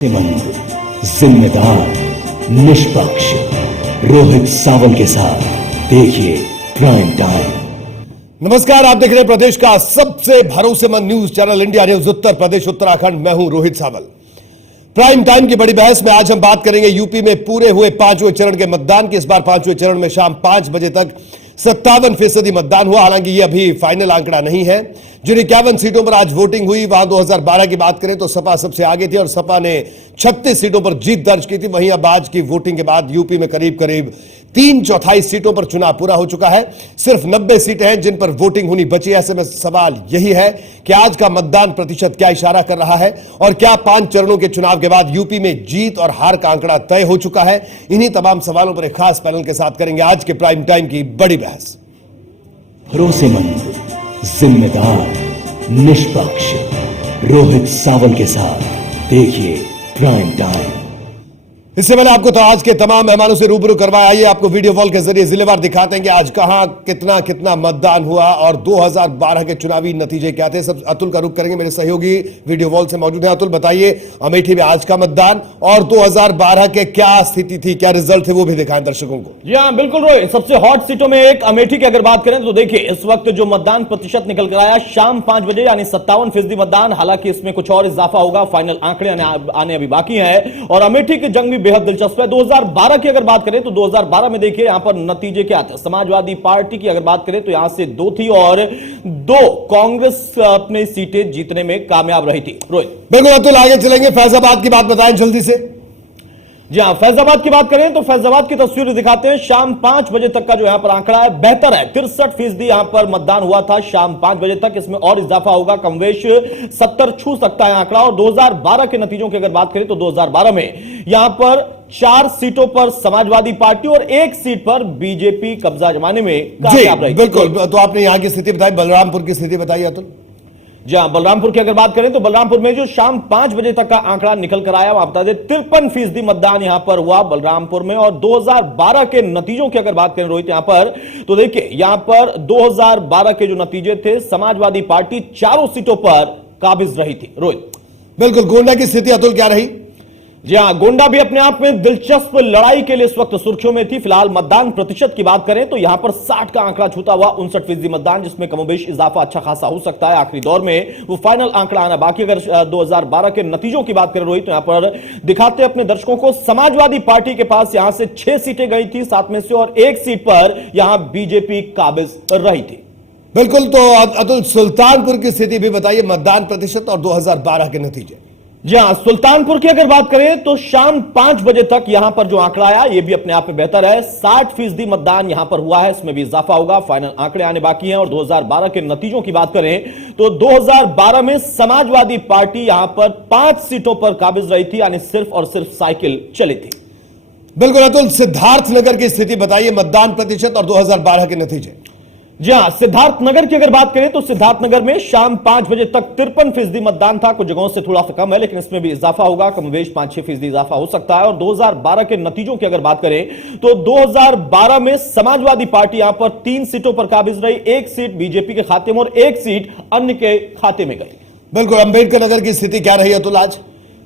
सेहतमंद, जिम्मेदार, निष्पक्ष रोहित सावल के साथ देखिए प्राइम टाइम। नमस्कार, आप देख रहे हैं प्रदेश का सबसे भरोसेमंद news channel India news Uttar Pradesh Uttarakhand. मैं हूं रोहित सावल। प्राइम टाइम की बड़ी बहस में आज हम बात करेंगे यूपी में पूरे हुए पांचवें चरण के मतदान की। इस बार पांचवें चरण में शाम 5 बजे तक 57% मतदान हुआ। हालांकि यह अभी फाइनल आंकड़ा नहीं है। जिन 51 सीटों पर आज वोटिंग हुई, वहां 2012 की बात करें तो सपा सबसे आगे थी और सपा ने 36 सीटों पर जीत दर्ज की थी। वहीं अब आज की वोटिंग के बाद यूपी में करीब करीब 3/4 सीटों पर चुनाव पूरा हो चुका है। सिर्फ 90 सीटें हैं जिन पर वोटिंग होनी बची है। ऐसे में सवाल यही है कि आज का मतदान प्रतिशत क्या इशारा कर रहा है और क्या 5 चरणों के चुनाव के बाद यूपी में जीत और हार का आंकड़ा तय हो चुका है। इन्हीं तमाम सवालों पर एक खास पैनल के साथ करेंगे आज के प्राइम टाइम की बड़ी बहस। भरोसेमंद, जिम्मेदार, निष्पक्ष रोहित सावल के साथ देखिए प्राइम टाइम। इससे पहले आपको तो आज के तमाम मेहमानों से रूबरू करवाया। आइए आपको वीडियो वॉल के जरिए जिलेवार दिखाते हैं कि आज कहां कितना मतदान हुआ और 2012 के चुनावी नतीजे क्या थे। सब अतुल का रुख करेंगे, मेरे सहयोगी वीडियो वॉल से मौजूद हैं। अतुल, बताइए अमेठी में आज का मतदान और 2012 के क्या स्थिति थी, क्या रिजल्ट थे, वो भी दिखाएं दर्शकों को। जी हाँ, बिल्कुल रोहित। सबसे हॉट सीटों में एक अमेठी की अगर बात करें तो देखिए इस वक्त जो मतदान प्रतिशत निकल कर आया शाम 5 बजे यानी 57% मतदान। हालांकि इसमें कुछ और इजाफा होगा, फाइनल आंकड़े आने अभी बाकी है। और अमेठी की जंग भी बेहद दिलचस्प है। 2012 की अगर बात करें तो 2012 में देखिए यहां पर नतीजे क्या थे। समाजवादी पार्टी की अगर बात करें तो यहां से 2 थी और 2 कांग्रेस अपनी सीटें जीतने में कामयाब रही थी। रोहित बिल्कुल अतुल, आगे चलेंगे। फैजाबाद की बात बताएं जल्दी से। जी हाँ, फैजाबाद की बात करें तो फैजाबाद की तस्वीर दिखाते हैं। शाम 5 बजे तक का जो यहां पर आंकड़ा है बेहतर है। 63% यहां पर मतदान हुआ था शाम 5 बजे तक। इसमें और इजाफा होगा, कमवेश 70 छू सकता है आंकड़ा। और 2012 के नतीजों की अगर बात करें तो 2012 में यहां पर 4 सीटों पर समाजवादी पार्टी और 1 सीट पर बीजेपी कब्जा जमाने में कामयाब रही। बिल्कुल, तो आपने यहां की स्थिति बताई, बलरामपुर की स्थिति बताइए अतुल। जी हाँ, बलरामपुर की अगर बात करें तो बलरामपुर में जो शाम 5 बजे तक का आंकड़ा निकल कर आया, वहां बता दें 53% मतदान यहां पर हुआ बलरामपुर में। और 2012 के नतीजों की अगर बात करें रोहित यहां पर तो देखिए यहां पर 2012 के जो नतीजे थे, समाजवादी पार्टी 4 सीटों पर काबिज रही थी। रोहित बिल्कुल, गोंडा की स्थिति अतुल क्या रही? जी हां, गोंडा भी अपने आप में दिलचस्प लड़ाई के लिए इस वक्त सुर्खियों में थी। फिलहाल मतदान प्रतिशत की बात करें तो यहां पर 60 का आंकड़ा छूता हुआ 59% मतदान, जिसमें कमोबेश इजाफा अच्छा खासा हो सकता है। आखिरी दौर में वो फाइनल आंकड़ा आना बाकी। अगर 2012 के नतीजों की बात करें रोहित तो यहां पर दिखाते अपने दर्शकों को, समाजवादी पार्टी के पास यहां से 6 सीटें गई थी 7 में से, और 1 सीट पर यहां बीजेपी काबिज रही थी। बिल्कुल, तो अतुल सुल्तानपुर की स्थिति भी बताइए, मतदान प्रतिशत और 2012 के नतीजे। जी हां, सुल्तानपुर की अगर बात करें तो शाम 5 बजे तक यहां पर जो आंकड़ा आया यह भी अपने आप में बेहतर है। 60% मतदान यहां पर हुआ है, इसमें भी इजाफा होगा, फाइनल आंकड़े आने बाकी हैं। और 2012 के नतीजों की बात करें तो 2012 में समाजवादी पार्टी यहां पर 5 सीटों पर काबिज रही थी, यानी सिर्फ और सिर्फ साइकिल चली थी। बिल्कुल अतुल, सिद्धार्थनगर की स्थिति बताइए, मतदान प्रतिशत और 2012 के नतीजे। जी हां, सिद्धार्थनगर की अगर बात करें तो सिद्धार्थनगर में शाम 5 बजे तक 53% मतदान था। कुछ जगहों से थोड़ा सा कम है, लेकिन इसमें भी इजाफा होगा, कमोबेश 5-6% इजाफा हो सकता है। और 2012 के नतीजों की अगर बात करें तो 2012 में समाजवादी पार्टी यहां पर 3 सीटों पर काबिज रही, 1 सीट बीजेपी के खाते में और 1 सीट अन्य के खाते में गई। बिल्कुल, अंबेडकर नगर की स्थिति क्या रही अतुल आज?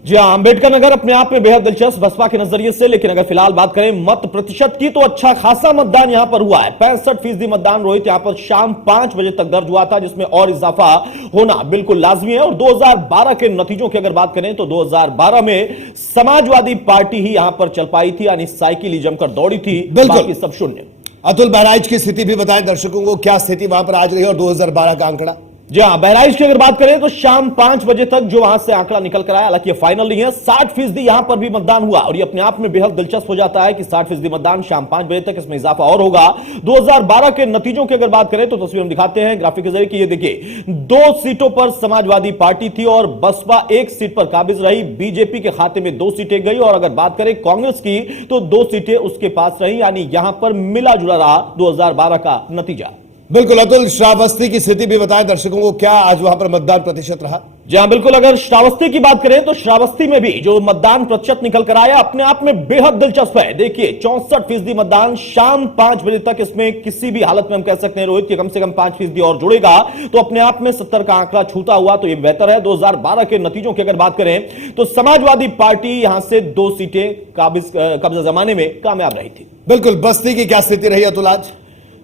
जी हां, अंबेडकर नगर अपने आप में बेहद दिलचस्प बसपा के नजरिए से। लेकिन अगर फिलहाल बात करें मत प्रतिशत की तो अच्छा खासा मतदान यहां पर हुआ है। 65% मतदान रोहित यहां पर शाम 5 बजे तक दर्ज हुआ था, जिसमें और इजाफा होना बिल्कुल लाजमी है। और 2012 के नतीजों की अगर बात करें तो 2012 में समाजवादी पार्टी ही यहां पर चल पाई थी, यानी साइकिल ही जमकर दौड़ी थी, बाकी सब शून्य। अतुल, बहराइच की स्थिति भी बताएं दर्शकों को, क्या स्थिति वहां पर आज रही और 2012 का आंकड़ा। जी हाँ, बहराइच की अगर बात करें तो शाम 5 बजे तक जो वहां से आंकड़ा निकल कर आया, हालांकि फाइनल नहीं है, 60% यहां पर भी मतदान हुआ। और ये अपने आप में बेहद दिलचस्प हो जाता है कि 60% मतदान शाम 5 बजे तक, इसमें इजाफा और होगा। 2012 के नतीजों की अगर बात करें तो तस्वीर हम दिखाते हैं ग्राफिक के जरिए कि ये देखिए 2 सीटों पर समाजवादी पार्टी थी और बसपा 1 सीट पर काबिज रही। बीजेपी के खाते में 2 सीटें गई। और अगर बात करें कांग्रेस की तो 2 सीटें उसके पास रही, यानी यहां पर मिला जुला रहा 2012 का नतीजा। बिल्कुल अतुल, श्रावस्ती की स्थिति भी बताएं दर्शकों को, क्या आज वहां पर मतदान प्रतिशत रहा? जी हाँ, बिल्कुल। अगर श्रावस्ती की बात करें तो श्रावस्ती में भी जो मतदान प्रतिशत निकल कर आया अपने आप में बेहद दिलचस्प है। देखिए 64% मतदान शाम 5 बजे तक, इसमें किसी भी हालत में हम कह सकते हैं रोहित कि कम से कम 5% और जुड़ेगा तो अपने आप में 70 का आंकड़ा छूता हुआ तो यह बेहतर है। 2012 के नतीजों की अगर बात करें तो समाजवादी पार्टी यहां से 2 सीटें कब्जा जमाने में कामयाब रही थी। बिल्कुल। बस्ती की क्या स्थिति रही अतुल आज?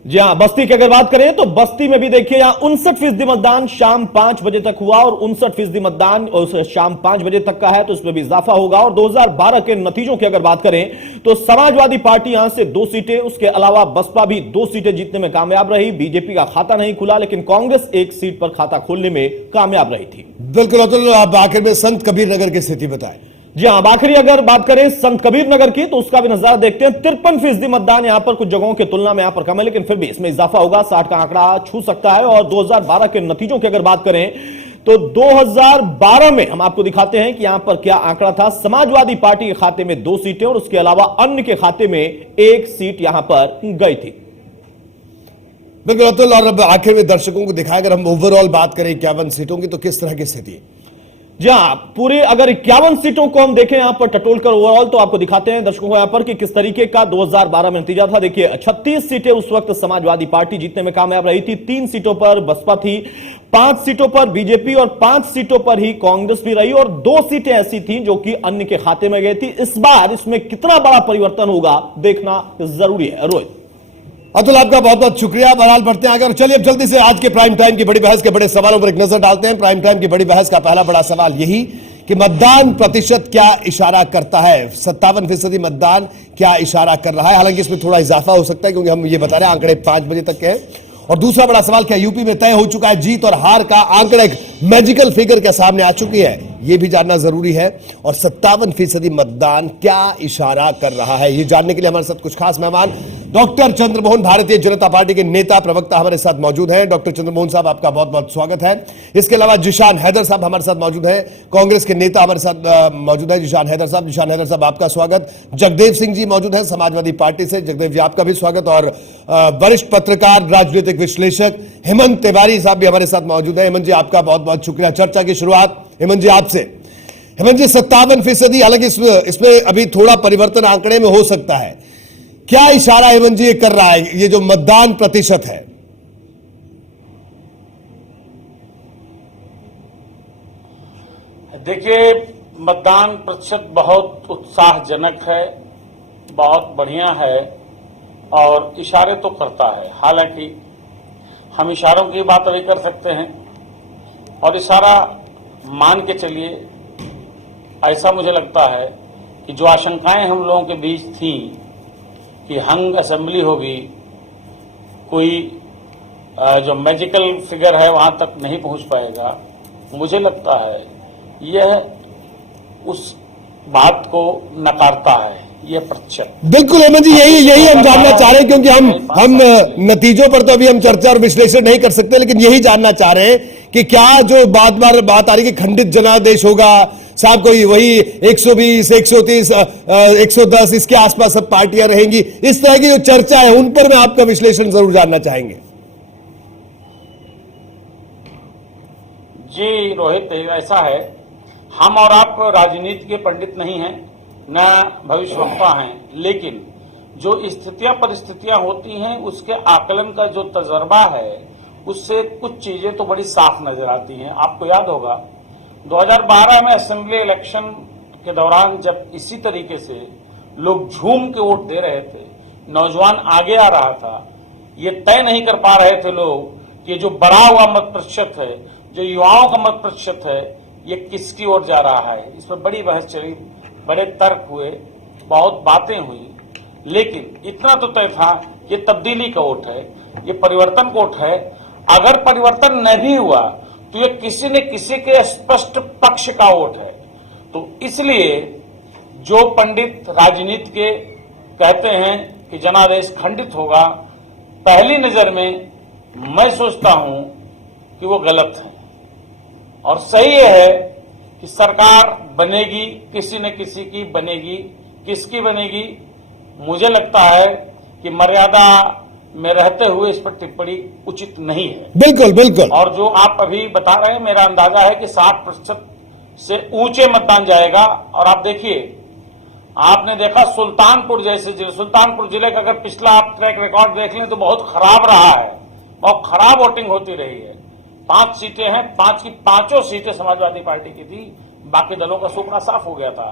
जी हां, बस्ती की अगर बात करें तो बस्ती में भी देखिए यहां 59% मतदान शाम 5 बजे तक हुआ और 59% मतदान शाम 5 बजे तक का है तो इसमें भी इजाफा होगा। और 2012 के नतीजों की अगर बात करें तो समाजवादी पार्टी यहां से 2 सीटें, उसके अलावा बसपा भी 2 सीटें जीतने में कामयाब रही। बीजेपी का खाता नहीं खुला लेकिन कांग्रेस 1 सीट पर खाता खोलने में कामयाब रही थी। बिल्कुल अतुल, आप आखिर में संत कबीर नगर की स्थिति बताएं। जी हां, आखिरी अगर बात करें संत कबीर नगर की तो उसका भी नजारा देखते हैं। 53% मतदान यहां पर कुछ जगहों की तुलना में यहां पर कम है लेकिन फिर भी इसमें इजाफा होगा, 60 का आंकड़ा छू सकता है। और 2012 के नतीजों की अगर बात करें तो 2012 में हम आपको दिखाते हैं कि यहां पर क्या आंकड़ा था। समाजवादी पार्टी के खाते में 2 सीटें और उसके अलावा अन्य के खाते में 1 सीट यहां पर गई थी। बिल्कुल अतुल, और अब आखिर में दर्शकों को दिखाएं, अगर हम ओवरऑल बात करें 51 सीटों की तो किस तरह की स्थिति है? जी हां, पूरे अगर 51 सीटों को हम देखें यहां पर टटोलकर ओवरऑल तो आपको दिखाते हैं दर्शकों को यहां पर कि किस तरीके का 2012 में नतीजा था। देखिए 36 सीटें उस वक्त समाजवादी पार्टी जीतने में कामयाब रही थी, 3 सीटों पर बसपा थी, 5 सीटों पर बीजेपी और 5 सीटों पर ही कांग्रेस भी रही और 2 सीटें ऐसी थी जो कि अन्य के खाते में गई थी। इस बार इसमें कितना बड़ा परिवर्तन होगा देखना जरूरी है। रोहित। अतुल, आपका बहुत बहुत शुक्रिया। बहरहाल बढ़ते हैं आगे और चलिए अब जल्दी से आज के प्राइम टाइम की बड़ी बहस के बड़े सवालों पर एक नजर डालते हैं। प्राइम टाइम की बड़ी बहस का पहला बड़ा सवाल यही कि मतदान प्रतिशत क्या इशारा करता है? 57% मतदान क्या इशारा कर रहा है? हालांकि इसमें थोड़ा इजाफा हो सकता है क्योंकि हम ये बता रहे हैं आंकड़े 5 बजे तक के हैं। और दूसरा बड़ा सवाल, क्या यूपी में तय हो चुका है जीत और हार का आंकड़ा? एक मैजिकल फिगर क्या सामने आ चुकी है, यह भी जानना जरूरी है। और 57% मतदान क्या इशारा कर रहा है, यह जानने के लिए हमारे साथ कुछ खास मेहमान डॉक्टर चंद्रमोहन, भारतीय जनता पार्टी के नेता प्रवक्ता हमारे साथ मौजूद हैं। डॉक्टर चंद्रमोहन साहब, आपका बहुत बहुत स्वागत है। इसके अलावा जिशान हैदर साहब हमारे साथ मौजूद हैं, कांग्रेस के नेता हमारे साथ मौजूद है जिशान हैदर साहब। जिशान हैदर साहब, आपका स्वागत। जगदेव सिंह जी मौजूद हैं समाजवादी पार्टी से, जगदेव जी आपका भी स्वागत। और वरिष्ठ पत्रकार, राजनीतिक विश्लेषक हेमंत तिवारी साहब भी हमारे साथ मौजूद है। हेमंत जी, आपका बहुत बहुत शुक्रिया। चर्चा की शुरुआत हेमंत जी आपसे। हेमंत जी, 57%, हालांकि इसमें अभी थोड़ा परिवर्तन आंकड़े में हो सकता है, क्या इशारा हेमंत जी ये कर रहा है, ये जो मतदान प्रतिशत है? देखिए, मतदान प्रतिशत बहुत उत्साहजनक है, बहुत बढ़िया है और इशारे तो करता है। हालांकि हम इशारों की बात अभी कर सकते हैं और इशारा मान के चलिए, ऐसा मुझे लगता है कि जो आशंकाएं हम लोगों के बीच थी कि हंग असेंबली होगी, कोई जो मैजिकल फिगर है वहां तक नहीं पहुंच पाएगा, मुझे लगता है यह उस बात को नकारता है, यह प्रतिशत। बिल्कुल हेमंत जी, यही हम जानना चाह रहे हैं क्योंकि हम नतीजों पर तो अभी हम चर्चा और विश्लेषण नहीं कर सकते, लेकिन यही जानना चाह रहे हैं कि क्या जो बात आ रही है कि खंडित जनादेश होगा साहब, कोई वही 120, 130, 110 इसके आसपास सब पार्टियां रहेंगी, इस तरह की जो चर्चा है उन पर मैं आपका विश्लेषण जरूर जानना चाहेंगे। जी रोहित, ऐसा है, हम और आप राजनीति के पंडित नहीं हैं, न भविष्यवक्ता हैं, लेकिन जो स्थितियां परिस्थितियां होती हैं उसके आकलन का जो तजर्बा है उससे कुछ चीजें तो बड़ी साफ नजर आती हैं। आपको याद होगा 2012 में असेंबली इलेक्शन के दौरान जब इसी तरीके से लोग झूम के वोट दे रहे थे, नौजवान आगे आ रहा था, ये तय नहीं कर पा रहे थे लोग कि जो बढ़ा हुआ मत प्रतिशत है, जो युवाओं का मत प्रतिशत है, ये किसकी ओर जा रहा है। इस पर बड़ी बहस चली, बड़े तर्क हुए, बहुत बातें हुई, लेकिन इतना तो तय था ये तब्दीली का वोट है, ये परिवर्तन का वोट है। अगर परिवर्तन न भी हुआ तो ये किसी न किसी के स्पष्ट पक्ष का वोट है। तो इसलिए जो पंडित राजनीति के कहते हैं कि जनादेश खंडित होगा, पहली नजर में मैं सोचता हूं कि वो गलत है और सही है कि सरकार बनेगी, किसी न किसी की बनेगी। किसकी बनेगी? मुझे लगता है कि मर्यादा में रहते हुए इस पर टिप्पणी उचित नहीं है। बिल्कुल बिल्कुल। और जो आप अभी बता रहे हैं, मेरा अंदाजा है कि 60% से ऊंचे मतदान जाएगा। और आप देखिए, आपने देखा सुल्तानपुर जैसे जिले, सुल्तानपुर जिले का अगर पिछला आप ट्रैक रिकॉर्ड देख लें तो बहुत खराब रहा है, बहुत खराब वोटिंग होती रही है। 5 सीटें हैं, 5 की 5 सीटें समाजवादी पार्टी की थी, बाकी दलों का सुपड़ा साफ हो गया था।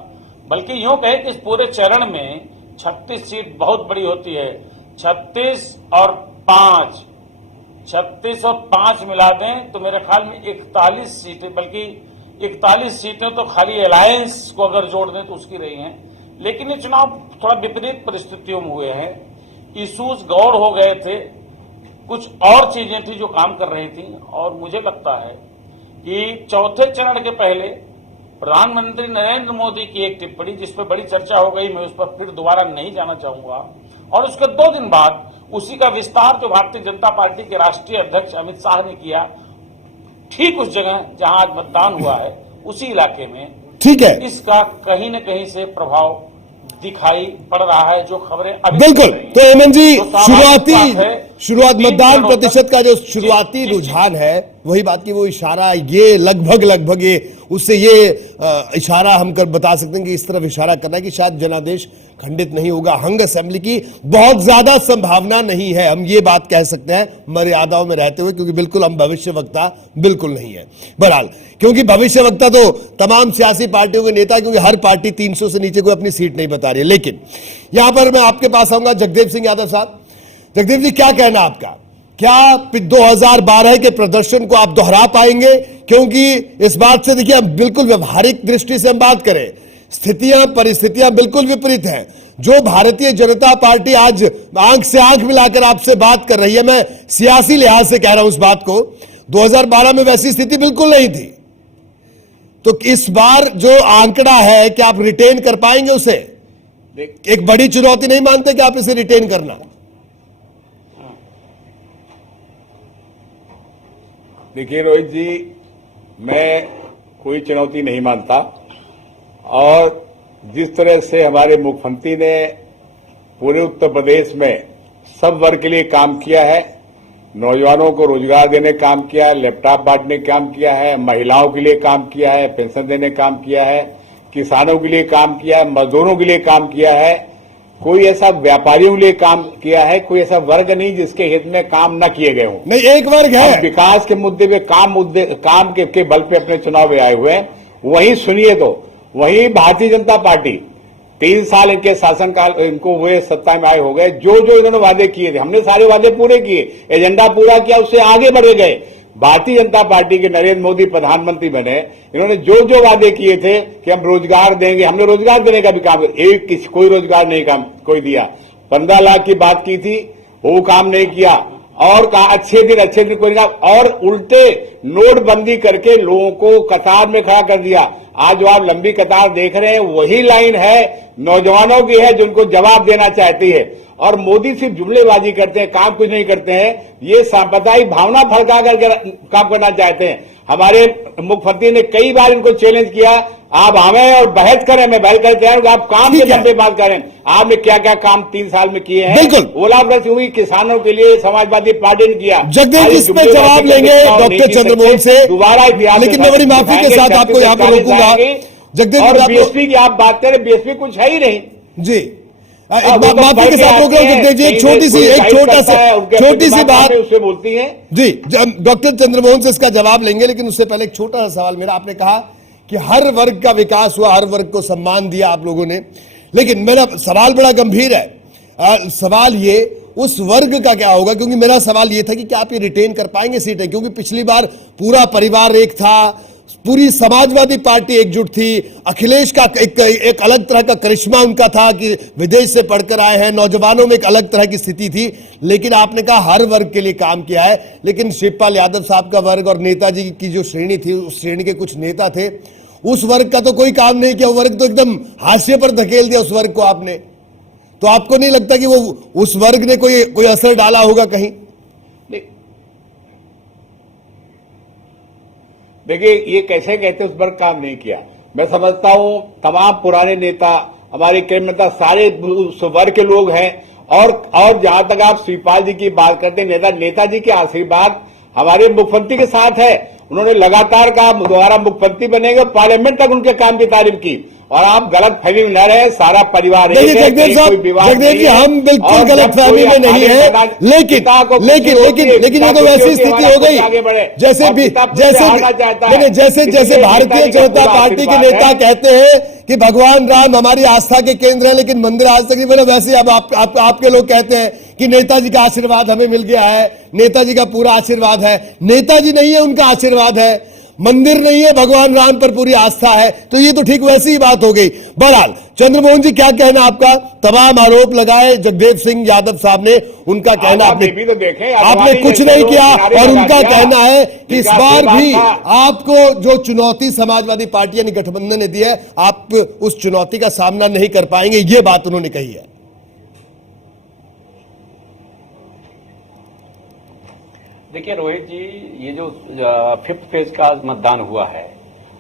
बल्कि यूं कहे कि इस पूरे चरण में 36 सीट बहुत बड़ी होती है। 36 और 5 मिला दें तो मेरे ख्याल में 41 सीटें, बल्कि 41 सीटें तो खाली अलायंस को अगर जोड़ दें तो उसकी रही हैं। लेकिन ये चुनाव थोड़ा विपरीत परिस्थितियों में हुए हैं। इशूज गौर हो गए थे, कुछ और चीजें थी जो काम कर रही थी। और मुझे लगता है कि चौथे चरण के पहले प्रधानमंत्री नरेंद्र मोदी की एक टिप्पणी जिस पर बड़ी चर्चा हो गई, मैं उस पर फिर दोबारा नहीं जाना चाहूंगा। और उसके 2 दिन बाद उसी का विस्तार जो भारतीय जनता पार्टी के राष्ट्रीय अध्यक्ष अमित शाह ने किया, ठीक उस जगह जहां आज मतदान हुआ है उसी इलाके में, ठीक है, इसका कहीं न कहीं से प्रभाव दिखाई पड़ रहा है। जो खबरें अभी बिल्कुल। तो एमएन जी, तो शुरुआत मतदान प्रतिशत का जो शुरुआती रुझान है, वही बात की वो इशारा, ये लगभग ये उससे ये इशारा हम कर बता सकते हैं कि इस तरफ इशारा करना है कि शायद जनादेश खंडित नहीं होगा। हंग असेंबली की बहुत ज्यादा संभावना नहीं है, हम ये बात कह सकते हैं मर्यादाओं में रहते हुए, क्योंकि बिल्कुल हम भविष्य वक्ता बिल्कुल नहीं है। बहरहाल, क्योंकि भविष्य वक्ता तो तमाम सियासी पार्टियों के नेता, क्योंकि हर पार्टी 300 से नीचे कोई अपनी सीट नहीं बता रही है। लेकिन यहां पर मैं आपके पास आऊंगा, जगदेव सिंह यादव साहब। जगदेव जी, क्या कहना आपका? क्या 2012 के प्रदर्शन को आप दोहरा पाएंगे? क्योंकि इस बात से देखिए, हम बिल्कुल व्यवहारिक दृष्टि से हम बात करें, स्थितियां परिस्थितियां बिल्कुल विपरीत हैं। जो भारतीय जनता पार्टी आज आंख से आंख मिलाकर आपसे बात कर रही है, मैं सियासी लिहाज से कह रहा हूं इस बात को, 2012 में वैसी स्थिति बिल्कुल नहीं थी। तो इस बार जो आंकड़ा है, क्या आप रिटेन कर पाएंगे उसे? एक बड़ी चुनौती नहीं मानते कि आप इसे रिटेन करना? देखिए रोहित जी, मैं कोई चुनौती नहीं मानता। और जिस तरह से हमारे मुख्यमंत्री ने पूरे उत्तर प्रदेश में सब वर्ग के लिए काम किया है, नौजवानों को रोजगार देने का काम किया है, लैपटॉप बांटने का काम किया है, महिलाओं के लिए काम किया है, पेंशन देने का काम किया है, किसानों के लिए काम किया है, मजदूरों के लिए काम किया है, कोई ऐसा व्यापारियों के लिए काम किया है, कोई ऐसा वर्ग नहीं जिसके हित में काम न किए गए हों। नहीं, एक वर्ग है। विकास के मुद्दे पे काम के बल पे अपने चुनाव में आए हुए हैं। वहीं सुनिए तो, वहीं भारतीय जनता पार्टी 3 साल इनके शासनकाल, इनको हुए सत्ता में आए हो गए, जो इन्होंने वादे किए थे, हमने सारे वादे पूरे किए, एजेंडा पूरा किया, उससे आगे बढ़े गए। भारतीय जनता पार्टी के नरेंद्र मोदी प्रधानमंत्री बने, इन्होंने जो वादे किए थे कि हम रोजगार देंगे, हमने रोजगार देने का भी काम किया। कोई रोजगार नहीं काम कोई दिया। 15 लाख की बात की थी, वो काम नहीं किया। और कहा अच्छे दिन कोई नहीं कहा, और उल्टे नोटबंदी करके लोगों को कतार में खड़ा कर दिया। आज जो आप लंबी कतार देख रहे हैं, वही लाइन है नौजवानों की है, जिनको जवाब देना चाहती है। और मोदी सिर्फ जुमलेबाजी करते हैं, काम कुछ नहीं करते हैं। ये सांप्रदायिक भावना भड़का कर काम करना चाहते हैं। हमारे मुख्यमंत्री ने कई बार इनको चैलेंज किया, आप हमें और बहस करें, मैं बहस करते हैं, आप काम के दम पे बात करें। आपने क्या क्या काम 3 साल में किए हैं? बिल्कुल। ओला वृक्ष हुई किसानों के लिए, समाजवादी पार्टी ने किया। जगदेव जी, इस पे जवाब लेंगे डॉक्टर चंद्रमोहन से दोबारा इतिहास, लेकिन मैं बड़ी माफी के साथ आपको यहाँ पर रोकूंगा। जगदेव और बीएसपी की आप बात करें, बीएसपी कुछ है ही नहीं जी। माफी के साथ रोक रहा हूं जगदेव जी, एक छोटी सी बात उससे बोलती है जी। डॉक्टर चंद्रमोहन से इसका जवाब लेंगे, लेकिन उससे पहले एक छोटा सा सवाल मेरा। आपने कहा कि हर वर्ग का विकास हुआ, हर वर्ग को सम्मान दिया आप लोगों ने, लेकिन मेरा सवाल बड़ा गंभीर है। सवाल ये, उस वर्ग का क्या होगा? क्योंकि मेरा सवाल ये था कि क्या आप ये रिटेन कर पाएंगे सीटें? क्योंकि पिछली बार पूरा परिवार एक था, पूरी समाजवादी पार्टी एकजुट थी, अखिलेश का एक अलग तरह का करिश्मा उनका था कि विदेश से पढ़कर आए हैं, नौजवानों में एक अलग तरह की स्थिति थी। लेकिन आपने कहा हर वर्ग के लिए काम किया है, लेकिन शिवपाल यादव साहब का वर्ग और नेताजी की जो श्रेणी थी, उस श्रेणी के कुछ नेता थे, उस वर्ग का तो कोई काम नहीं किया। वर्ग तो एकदम हाशिए पर धकेल दिया उस वर्ग को आपने। तो आपको नहीं लगता कि वो उस वर्ग ने कोई असर डाला होगा कहीं? देखिए, ये कैसे कहते उस पर काम नहीं किया। मैं समझता हूं तमाम पुराने नेता, हमारे केंद्र नेता, सारे उस वर्ग के लोग हैं और जहां तक आप शिवपाल जी की बात करते हैं, नेताजी के आशीर्वाद हमारे मुख्यमंत्री के साथ है। उन्होंने लगातार कहा दोबारा मुख्यमंत्री बनेंगे, पार्लियामेंट तक उनके काम की तारीफ की। और आप गलत फहमी में न रहे, सारा परिवार देखिए जगदेव साहब, जगदेव जी हम बिल्कुल गलत फहमी में नहीं है, लेकिन ये तो वैसी स्थिति हो गई जैसे भारतीय जनता पार्टी के नेता कहते हैं कि भगवान राम हमारी आस्था के केंद्र है, लेकिन मंदिर आज तक नहीं बना। वैसे अब आपके लोग कहते हैं कि नेताजी का आशीर्वाद हमें मिल गया है, नेताजी का पूरा आशीर्वाद है। नेताजी नहीं है, उनका आशीर्वाद है, मंदिर नहीं है, भगवान राम पर पूरी आस्था है। तो ये तो ठीक वैसी ही बात हो गई। बहरहाल चंद्रमोहन जी, क्या कहना आपका? तमाम आरोप लगाए जगदेव सिंह यादव साहब ने, उनका कहना भी तो देखें, आपने कुछ नहीं किया, और उनका कहना है कि इस बार भी आपको जो चुनौती समाजवादी पार्टी यानी गठबंधन ने दी है, आप उस चुनौती का सामना नहीं कर पाएंगे, ये बात उन्होंने कही है। देखिए रोहित जी, ये जो 5th फेज का मतदान हुआ है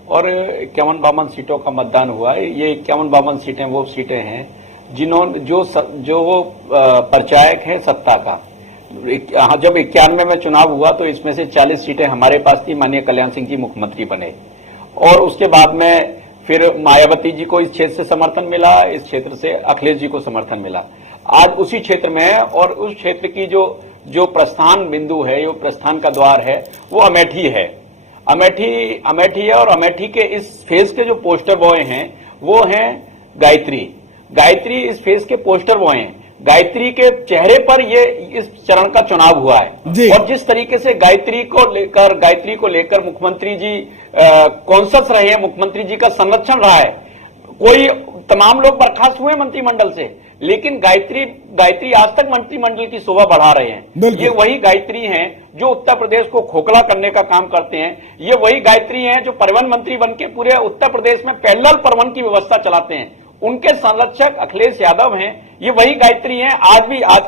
और 51-52 सीटों का मतदान हुआ है, ये 51-52 सीटें वो सीटें हैं जिन्होंने जो वो परिचायक है सत्ता का। जब 91 में चुनाव हुआ तो इसमें से 40 सीटें हमारे पास थी, माननीय कल्याण सिंह जी मुख्यमंत्री बने। और उसके बाद में फिर मायावती जी को इस क्षेत्र से समर्थन मिला, इस क्षेत्र से अखिलेश जी को समर्थन मिला। आज उसी क्षेत्र में है और उस क्षेत्र की जो प्रस्थान बिंदु है, जो प्रस्थान का द्वार है, वो अमेठी है। अमेठी है और अमेठी के इस फेज के जो पोस्टर बॉय हैं वो हैं गायत्री इस फेज के पोस्टर बॉय हैं। गायत्री के चेहरे पर ये इस चरण का चुनाव हुआ है और जिस तरीके से गायत्री को लेकर मुख्यमंत्री जी कॉन्शियस रहे हैं, मुख्यमंत्री जी का संरक्षण रहा है। तमाम लोग बर्खास्त हुए मंत्रिमंडल से, लेकिन गायत्री आज तक मंत्रिमंडल की शोभा बढ़ा रहे हैं। ये वही गायत्री हैं जो उत्तर प्रदेश को खोखला करने का काम करते हैं। ये वही गायत्री हैं जो परिवहन मंत्री बनके पूरे उत्तर प्रदेश में पैरेलल परिवहन की व्यवस्था चलाते हैं। उनके संरक्षक अखिलेश यादव हैं। ये वही गायत्री हैं। आज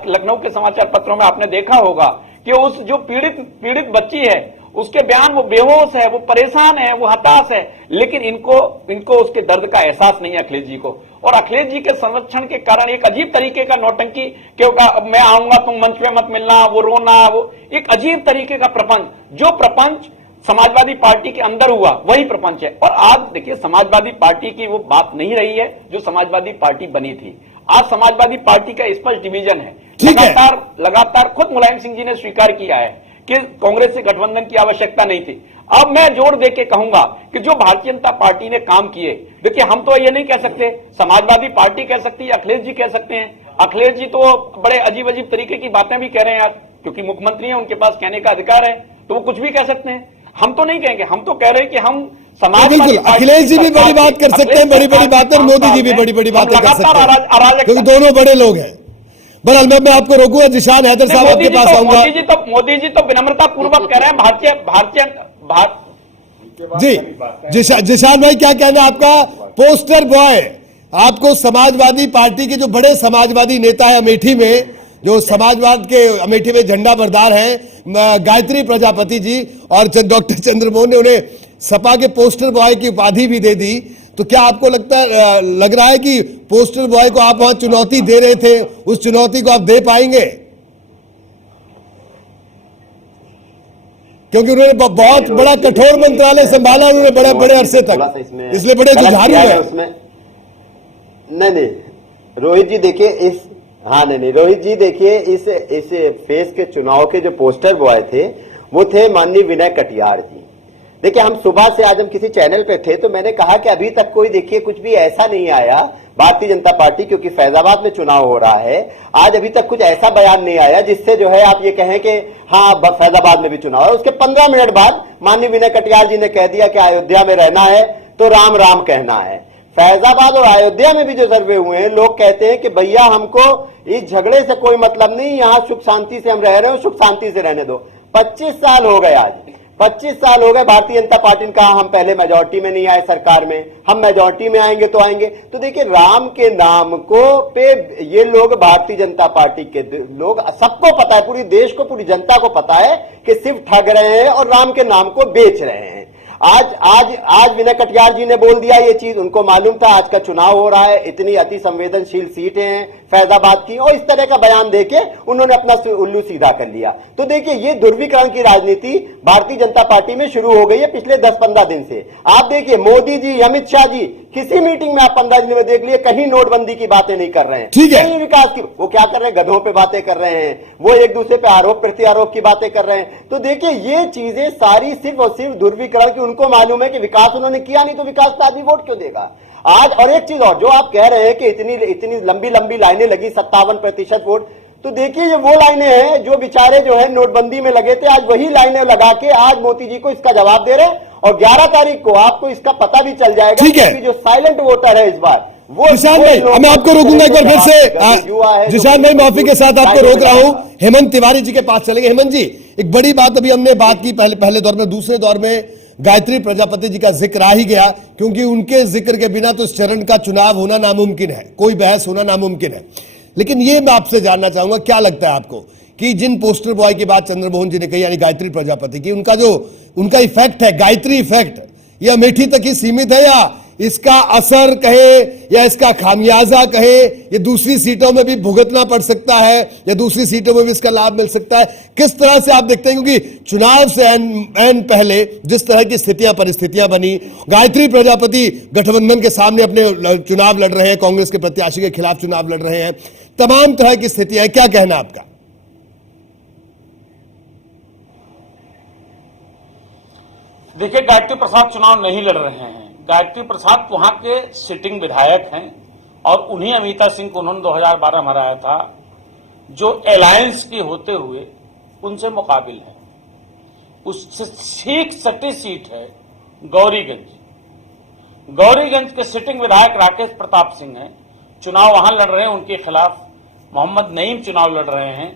लखनऊ के समाचार पत्रों में आपने देखा होगा कि उस जो पीड़ित बच्ची है उसके बयान, वो बेहोश है, वो परेशान है, वो हताश है, लेकिन इनको उसके दर्द का एहसास नहीं है अखिलेश जी को। और अखिलेश जी के संरक्षण के कारण एक अजीब तरीके का नौटंकी, क्योंकि मैं आऊंगा तुम मंच पे मत मिलना, वो रोना, वो एक अजीब तरीके का प्रपंच, जो प्रपंच समाजवादी पार्टी के अंदर हुआ वही प्रपंच है। और आज देखिए समाजवादी पार्टी की वो बात नहीं रही है जो समाजवादी पार्टी बनी थी। आज समाजवादी पार्टी का स्पष्ट डिवीजन है। लगातार खुद मुलायम सिंह जी ने स्वीकार किया है कि कांग्रेस से गठबंधन की आवश्यकता नहीं थी। अब मैं जोर देके कहूंगा कि जो भारतीय जनता पार्टी ने काम किए, देखिए हम तो ये नहीं कह सकते, समाजवादी पार्टी कह सकती है, अखिलेश जी कह सकते हैं। अखिलेश जी तो बड़े अजीब तरीके की बातें भी कह रहे हैं आज, क्योंकि मुख्यमंत्री हैं, उनके पास कहने का अधिकार है, तो वो कुछ भी कह सकते हैं। हम तो नहीं कहेंगे, हम तो कह रहे हैं कि हम समाजवादी, अखिलेश जी भी बड़ी बात कर सकते हैं, बड़ी बड़ी बातें, मोदी जी भी बड़ी बड़ी बातें कर सकते हैं, क्योंकि दोनों बड़े लोग हैं। बहरहाल मैं आपको रोकूंगा, जिशान हैदर साहब आपके पास आऊंगा। मोदी जी तो विनम्रता पूर्वक कह रहे हैं जिशान भाई क्या कहना आपका? पोस्टर बॉय, आपको समाजवादी पार्टी के जो बड़े समाजवादी नेता है अमेठी में, जो समाजवाद के अमेठी में झंडा बरदार हैं, गायत्री प्रजापति जी, और डॉक्टर चंद्रमोहन ने उन्हें सपा के पोस्टर बॉय की उपाधि भी दे दी। तो क्या आपको लग रहा है कि पोस्टर बॉय को आप वहां चुनौती दे रहे थे, उस चुनौती को आप दे पाएंगे? क्योंकि उन्होंने बहुत बड़ा कठोर मंत्रालय संभाला उन्होंने बड़े अरसे तक, इसलिए बड़े जुझारू है उसमें। नहीं रोहित जी देखिए रोहित जी देखिए, इस फेस के चुनाव के जो पोस्टर बॉय थे वो थे माननीय विनय कटियार जी। देखिए हम सुबह से आज हम किसी चैनल पे थे तो मैंने कहा कि अभी तक कोई देखिए कुछ भी ऐसा नहीं आया भारतीय जनता पार्टी, क्योंकि फैजाबाद में चुनाव हो रहा है, आज अभी तक कुछ ऐसा बयान नहीं आया जिससे जो है आप ये कहें कि हाँ फैजाबाद में भी चुनाव है। उसके 15 मिनट बाद माननीय विनय कटियार जी ने कह दिया कि अयोध्या में रहना है तो राम राम कहना है। फैजाबाद और अयोध्या में भी जो सर्वे हुए हैं, लोग कहते हैं कि भैया हमको इस झगड़े से कोई मतलब नहीं, यहाँ सुख शांति से हम रह रहे हो, सुख शांति से रहने दो। 25 साल हो गए, आज 25 साल हो गए भारतीय जनता पार्टी ने कहा हम पहले मेजॉरिटी में नहीं आए सरकार में, हम मेजॉरिटी में आएंगे तो आएंगे। तो देखिए राम के नाम को पे ये लोग, भारतीय जनता पार्टी के लोग, सबको पता है, पूरी देश को, पूरी जनता को पता है कि सिर्फ ठग रहे हैं और राम के नाम को बेच रहे हैं। आज विनय कटियार जी ने बोल दिया ये चीज, उनको मालूम था आज का चुनाव हो रहा है, इतनी अति संवेदनशील सीटें हैं फैजाबाद की, और इस तरह का बयान देके उन्होंने अपना उल्लू सीधा कर लिया। तो देखिए ये ध्रुवीकरण की राजनीति भारतीय जनता पार्टी में शुरू हो गई है पिछले 10-15 दिन से। आप देखिए मोदी जी, अमित शाह जी किसी मीटिंग में आप 15 दिन में देख लिए कहीं नोटबंदी की बातें नहीं कर रहे हैं, ठीक है। कहीं विकास की, वो क्या कर रहे हैं, गधों पे बातें कर रहे हैं, वो एक दूसरे पे आरोप प्रत्यारोप की बातें कर रहे हैं। तो देखिए ये चीजें सारी सिर्फ और सिर्फ ध्रुवीकरण की, उनको मालूम है कि विकास उन्होंने किया नहीं तो विकास पे आदमी वोट क्यों देगा आज। और एक चीज और, जो आप कह रहे हैं कि इतनी लंबी लंबी लाइनें लगी, 57% वोट, तो देखिए ये वो लाइनें हैं जो बेचारे जो है नोटबंदी में लगे थे, आज वही लाइनें लगा के आज मोदी जी को इसका जवाब दे रहे हैं। और 11 तारीख को आपको इसका पता भी चल जाएगा, ठीक है। कि जो साइलेंट वोटर है इस बार वो, जिशान भाई, मैं आपको रोकूंगा एक बार फिर से। जिशान भाई, माफी के साथ आपको रोक रहा हूं, हेमंत तिवारी जी के पास चलेंगे। हेमंत जी, एक बड़ी बात अभी हमने बात की पहले दौर में, दूसरे दौर में गायत्री प्रजापति जी का जिक्र आ ही गया, क्योंकि उनके जिक्र के बिना तो इस चरण का चुनाव होना नामुमकिन है, कोई बहस होना नामुमकिन है। लेकिन ये मैं आपसे जानना चाहूंगा, क्या लगता है आपको कि जिन पोस्टर बॉय की बात चंद्रमोहन जी ने कही, यानी गायत्री प्रजापति की, उनका इफेक्ट है, गायत्री इफेक्ट, यह अमेठी तक ही सीमित है, या इसका असर कहे या इसका खामियाजा कहे, ये दूसरी सीटों में भी भुगतना पड़ सकता है, या दूसरी सीटों में भी इसका लाभ मिल सकता है? किस तरह से आप देखते हैं, क्योंकि चुनाव से ऐन पहले जिस तरह की परिस्थितियां बनी, गायत्री प्रजापति गठबंधन के सामने अपने चुनाव लड़ रहे हैं, कांग्रेस के प्रत्याशी के खिलाफ चुनाव लड़ रहे हैं, तमाम तरह की स्थितियां, क्या कहना आपका? देखिए, गायत्री प्रसाद चुनाव नहीं लड़ रहे हैं। गायत्री प्रसाद वहां के सिटिंग विधायक हैं और उन्हीं अमिता सिंह को उन्होंने 2012 में हराया था, जो अलायंस की होते हुए उनसे मुकाबिल है। उससे ठीक सटी सीट है गौरीगंज। गौरीगंज के सिटिंग विधायक राकेश प्रताप सिंह हैं, चुनाव वहां लड़ रहे हैं, उनके खिलाफ मोहम्मद नईम चुनाव लड़ रहे हैं,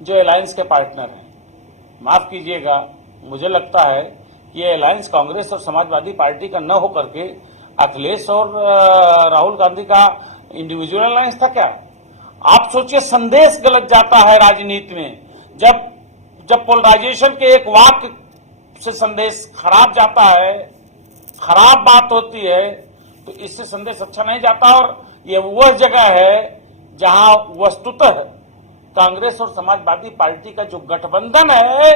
जो अलायंस के पार्टनर हैं। माफ कीजिएगा, मुझे लगता है ये अलायंस कांग्रेस और समाजवादी पार्टी का न होकर के अखिलेश और राहुल गांधी का इंडिविजुअल अलायंस था क्या? आप सोचिए, संदेश गलत जाता है राजनीति में। जब पोलराइजेशन के एक वाक्य से संदेश खराब जाता है, खराब बात होती है, तो इससे संदेश अच्छा नहीं जाता। और ये वह जगह है जहां वस्तुतः कांग्रेस और समाजवादी पार्टी का जो गठबंधन है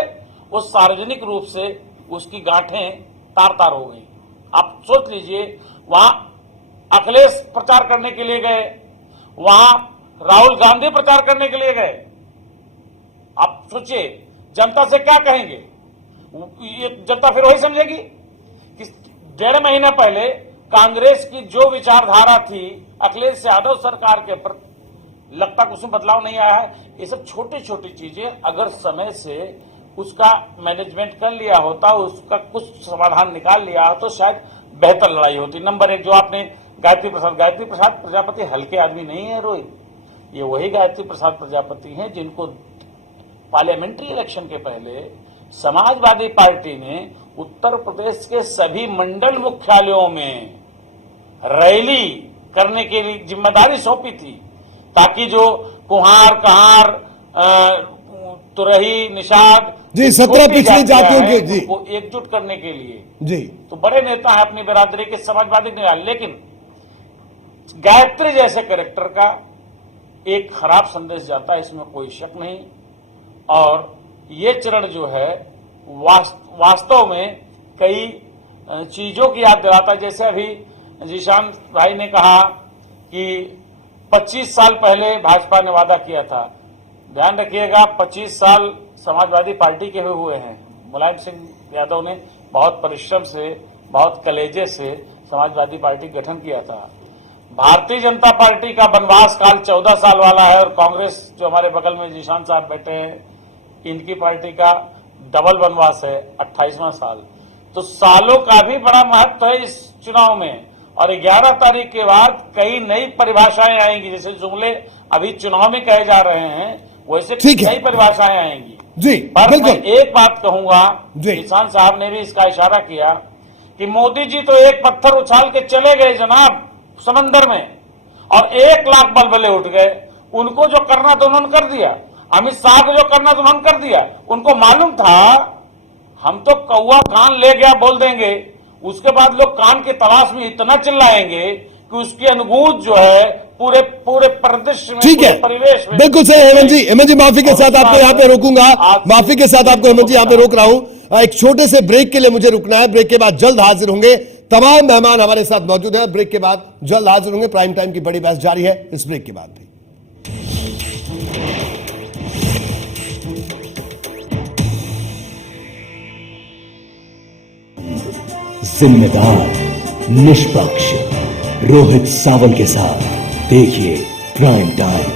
वो सार्वजनिक रूप से उसकी गांठें तार तार हो गई। आप सोच लीजिए, वहां अखिलेश प्रचार करने के लिए गए, वहां राहुल गांधी प्रचार करने के लिए गए। आप सोचिए जनता से क्या कहेंगे? ये जनता फिर वही समझेगी कि 1.5 महीना पहले कांग्रेस की जो विचारधारा थी अखिलेश यादव सरकार के प्रति, लगता कि उसमें बदलाव नहीं आया है। ये सब छोटी छोटी चीजें अगर समय से उसका मैनेजमेंट कर लिया होता, उसका कुछ समाधान निकाल लिया तो शायद बेहतर लड़ाई होती। नंबर 1, जो आपने गायत्री प्रसाद प्रजापति हल्के आदमी नहीं है रोहित, ये वही गायत्री प्रसाद प्रजापति हैं जिनको पार्लियामेंट्री इलेक्शन के पहले समाजवादी पार्टी ने उत्तर प्रदेश के सभी मंडल मुख्यालयों में रैली करने के लिए जिम्मेदारी सौंपी थी, ताकि जो कुहार, कहार, तुरही, निषाद जी, 17 पिछली जातियों के जी को एकजुट करने के लिए जी, तो बड़े नेता है अपनी बिरादरी के, समाजवादी नेता। लेकिन गायत्री जैसे कैरेक्टर का एक खराब संदेश जाता है, इसमें कोई शक नहीं। और ये चरण जो है वास्तव में कई चीजों की याद दिलाता है। जैसे अभी जिशान भाई ने कहा कि 25 साल पहले भाजपा ने वादा किया था। ध्यान रखिएगा, 25 साल समाजवादी पार्टी के हुए हैं। मुलायम सिंह यादव ने बहुत परिश्रम से, बहुत कलेजे से समाजवादी पार्टी गठन किया था। भारतीय जनता पार्टी का वनवास काल 14 साल वाला है, और कांग्रेस जो हमारे बगल में जिशान साहब बैठे हैं, इनकी पार्टी का डबल वनवास है, 28वां साल। तो सालों का भी बड़ा महत्व है इस चुनाव में। और 11 तारीख के बाद कई नई परिभाषाएं आएंगी, जैसे जुमले अभी चुनाव में कहे जा रहे हैं, वैसे नई परिभाषाएं आएंगी जी। पर मैं एक बात कहूंगा, किसान साहब ने भी इसका इशारा किया कि मोदी जी तो एक पत्थर उछाल के चले गए जनाब समंदर में, और 1 लाख बलबले उठ गए। उनको जो करना था उन्होंने कर दिया, अमित शाह को जो करना था उन्होंने कर दिया। उनको मालूम था हम तो कौवा कान ले गया बोल देंगे, उसके बाद लोग कान की तलाश में इतना चिल्लाएंगे कि उसकी अनुगूंज जो है पूरे पूरे परिदृश्य में, ठीक है, पूरे परिवेश में। बिल्कुल सही। हेमंत जी माफी के साथ आपको यहाँ पे रोकूंगा, माफी के साथ आपको हेमंत जी यहाँ पे रोक रहा हूं। एक छोटे से ब्रेक के लिए मुझे रुकना है, ब्रेक के बाद जल्द हाजिर होंगे। तमाम मेहमान हमारे साथ मौजूद हैं, ब्रेक के बाद जल्द हाजिर होंगे। प्राइम टाइम की बड़ी बहस जारी है इस ब्रेक के बाद भी। जिम्मेदार निष्पक्ष रोहित सावल के साथ देखिए प्राइम टाइम।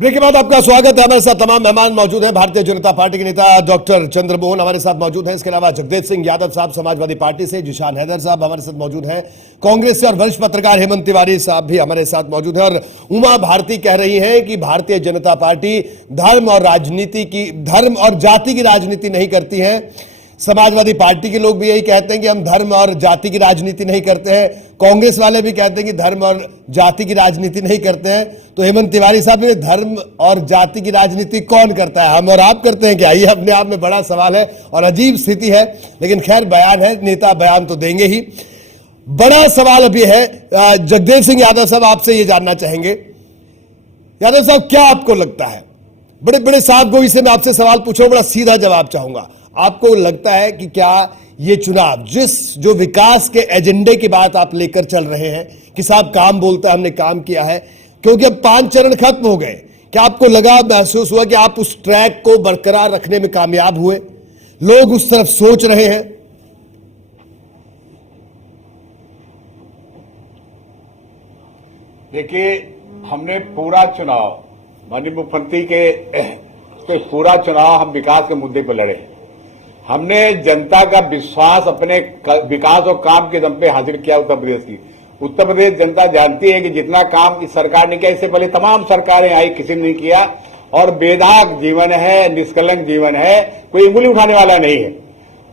ब्रेक के बाद आपका स्वागत है। हमारे साथ तमाम मेहमान मौजूद हैं। भारतीय जनता पार्टी के नेता डॉक्टर चंद्रमोहन हमारे साथ मौजूद हैं। इसके अलावा जगदेव सिंह यादव साहब समाजवादी पार्टी से, जिशान हैदर साहब हमारे साथ मौजूद हैं कांग्रेस से, और वरिष्ठ पत्रकार हेमंत तिवारी साहब भी हमारे साथ मौजूद हैं। और उमा भारती कह रही हैं कि भारतीय जनता पार्टी धर्म और जाति की राजनीति नहीं करती है। समाजवादी पार्टी के लोग भी यही कहते हैं कि हम धर्म और जाति की राजनीति नहीं करते हैं। कांग्रेस वाले भी कहते हैं कि धर्म और जाति की राजनीति नहीं करते हैं। तो हेमंत तिवारी साहब ने धर्म और जाति की राजनीति कौन करता है, हम और आप करते हैं क्या? ये अपने आप में बड़ा सवाल है और अजीब स्थिति है। लेकिन खैर, बयान है, नेता बयान तो देंगे ही। बड़ा सवाल अभी है, जगदेव सिंह यादव साहब आपसे ये जानना चाहेंगे। यादव साहब, क्या आपको लगता है, बड़े बड़े साफ गोई से मैं आपसे सवाल पूछूं, बड़ा सीधा जवाब चाहूंगा। आपको लगता है कि क्या ये चुनाव जो विकास के एजेंडे की बात आप लेकर चल रहे हैं कि साहब काम बोलता है, हमने काम किया है, क्योंकि अब 5 चरण खत्म हो गए, क्या आपको महसूस हुआ कि आप उस ट्रैक को बरकरार रखने में कामयाब हुए? लोग उस तरफ सोच रहे हैं? देखिए, हमने पूरा चुनाव माननीय मुख्यमंत्री के पूरा चुनाव हम विकास के मुद्दे पर लड़े। हमने जनता का विश्वास अपने विकास और काम के दम पे हासिल किया उत्तर प्रदेश की। उत्तर प्रदेश जनता जानती है कि जितना काम इस सरकार ने किया, इससे पहले तमाम सरकारें आई, किसी ने नहीं किया। और बेदाग जीवन है, निष्कलंक जीवन है, कोई उंगली उठाने वाला नहीं है।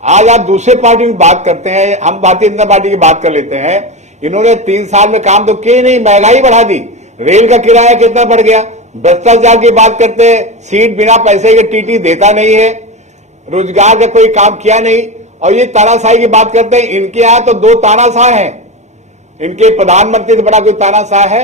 आज आप दूसरे पार्टी की बात करते हैं, हम भारतीय जनता पार्टी की बात कर लेते हैं। इन्होंने 3 साल में काम तो किए नहीं, महंगाई बढ़ा दी, रेल का किराया कितना बढ़ गया, भ्रष्टाचार की बात करते हैं, सीट बिना पैसे के टीटी देता नहीं है, रोजगार का कोई काम किया नहीं। और ये तानाशाही की बात करते हैं, इनके यहां तो 2 तानाशाह हैं। इनके प्रधानमंत्री से बड़ा कोई तानाशाह है,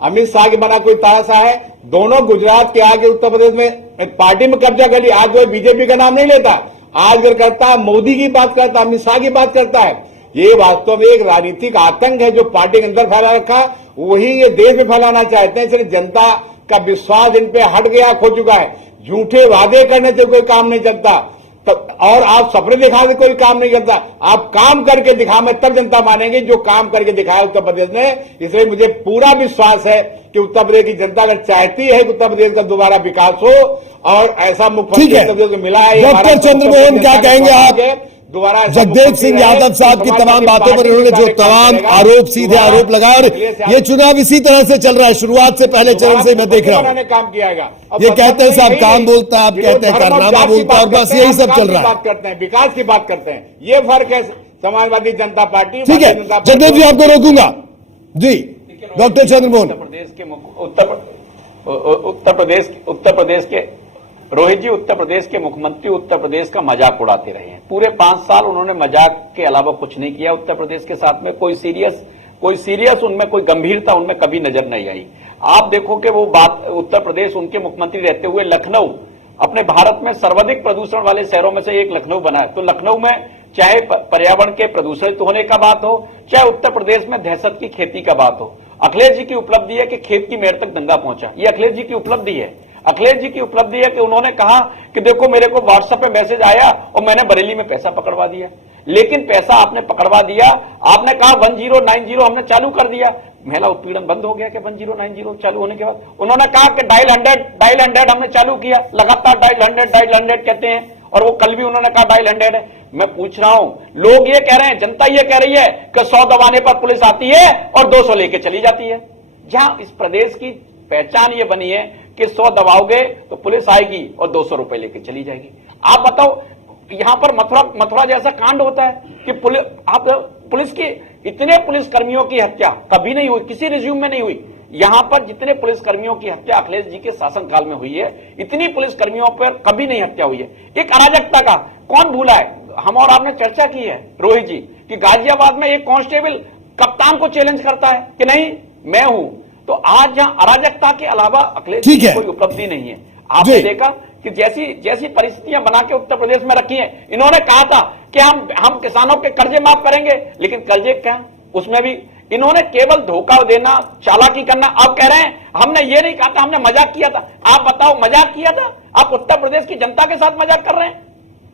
अमित शाह के बना कोई तानाशाह है। दोनों गुजरात के आके उत्तर प्रदेश में पार्टी में कब्जा कर लिया। आज वो बीजेपी का नाम नहीं लेता, आज अगर करता मोदी की बात करता, अमित शाह की बात करता है। ये वास्तव में एक राजनीतिक आतंक है जो पार्टी के अंदर फैला रखा, वही ये देश में फैलाना चाहते हैं। इसलिए जनता का विश्वास इन पे हट गया, खो चुका है। झूठे वादे करने से कोई काम नहीं चलता, और आप सपने दिखाने से कोई काम नहीं करता। आप काम करके दिखावे तब जनता मानेंगे, जो काम करके दिखाया उत्तर प्रदेश ने। इसलिए मुझे पूरा विश्वास है कि उत्तर प्रदेश की जनता अगर चाहती है कि उत्तर प्रदेश का दोबारा विकास हो, और ऐसा मुख्यमंत्री उत्तर प्रदेश को मिला है। डॉक्टर चंद्रमोहन, क्या कहेंगे आप जगदेव सिंह यादव साहब की तमाम बातों पर? उन्होंने जो तमाम आरोप, सीधे आरोप लगाए, और ये चुनाव इसी तरह से चल रहा है, शुरुआत से पहले चरण से मैं देख रहा हूं। काम किया है, ये कहते हैं साहब काम बोलता है, आप कहते हैं कारनामा बोलता है, और बस यही सब चल रहा है। बात करते हैं, विकास की बात करते हैं, ये फर्क है समाजवादी जनता पार्टी। ठीक है, जगदेव जी आपको रोकूंगा जी। डॉक्टर चंद्रमोहन, उत्तर प्रदेश के रोहित जी, उत्तर प्रदेश के मुख्यमंत्री उत्तर प्रदेश का मजाक उड़ाते रहे हैं। पूरे 5 साल उन्होंने मजाक के अलावा कुछ नहीं किया उत्तर प्रदेश के साथ में। कोई सीरियस उनमें कोई गंभीरता उनमें कभी नजर नहीं आई। आप देखो कि वो बात, उत्तर प्रदेश उनके मुख्यमंत्री रहते हुए लखनऊ, अपने भारत में सर्वाधिक प्रदूषण वाले शहरों में से एक लखनऊ बना है। तो लखनऊ में चाहे पर्यावरण के प्रदूषित होने का बात हो, चाहे उत्तर प्रदेश में दहशत की खेती का बात हो, अखिलेश जी की उपलब्धि है कि खेत की मेड़ तक दंगा पहुंचा। ये अखिलेश जी की उपलब्धि है। अखिलेश जी की उपलब्धि है कि उन्होंने कहा कि देखो मेरे को व्हाट्सएप पे मैसेज आया और मैंने बरेली में पैसा पकड़वा दिया। लेकिन पैसा आपने पकड़वा दिया, आपने कहा 1090 हमने चालू कर दिया, महिला उत्पीड़न बंद हो गया कि 1090 चालू होने के बाद? उन्होंने कहा कि डायल 100 हमने चालू किया, लगातार डायल 100 कहते हैं, और वो कल भी उन्होंने कहा डायल 100 है। मैं पूछ रहा हूं, लोग ये कह रहे हैं, जनता ये कह रही है कि 100 दबाने पर पुलिस आती है और 200 लेके चली जाती है। जहां इस प्रदेश की पहचान ये बनी है कि 100 दबाओगे तो पुलिस आएगी और 200 रुपए लेके चली जाएगी। आप बताओ, यहां पर मथुरा जैसा कांड होता है कि पुलिस की इतने पुलिस कर्मियों की हत्या कभी नहीं हुई, किसी रिज्यूम में नहीं हुई। यहां पर जितने पुलिस कर्मियों की हत्या अखिलेश जी के शासनकाल में हुई है, इतनी पुलिस कर्मियों पर कभी नहीं हत्या हुई है। एक अराजकता का कौन भूला है? हम और आपने चर्चा की है रोहित जी कि गाजियाबाद में एक कांस्टेबल कप्तान को चैलेंज करता है कि नहीं मैं हूं। तो आज यहां अराजकता के अलावा अखिलेश ठीक की है। कोई उपलब्धि नहीं है। आपने देखा कि जैसी परिस्थितियां बना के उत्तर प्रदेश में रखी हैं, इन्होंने कहा था कि हम किसानों के कर्जे माफ करेंगे, लेकिन कर्जे क्या उसमें भी इन्होंने केवल धोखा देना, चालाकी करना। अब कह रहे हैं हमने ये नहीं कहा था, हमने मजाक किया था। आप बताओ मजाक किया था? आप उत्तर प्रदेश की जनता के साथ मजाक कर रहे हैं।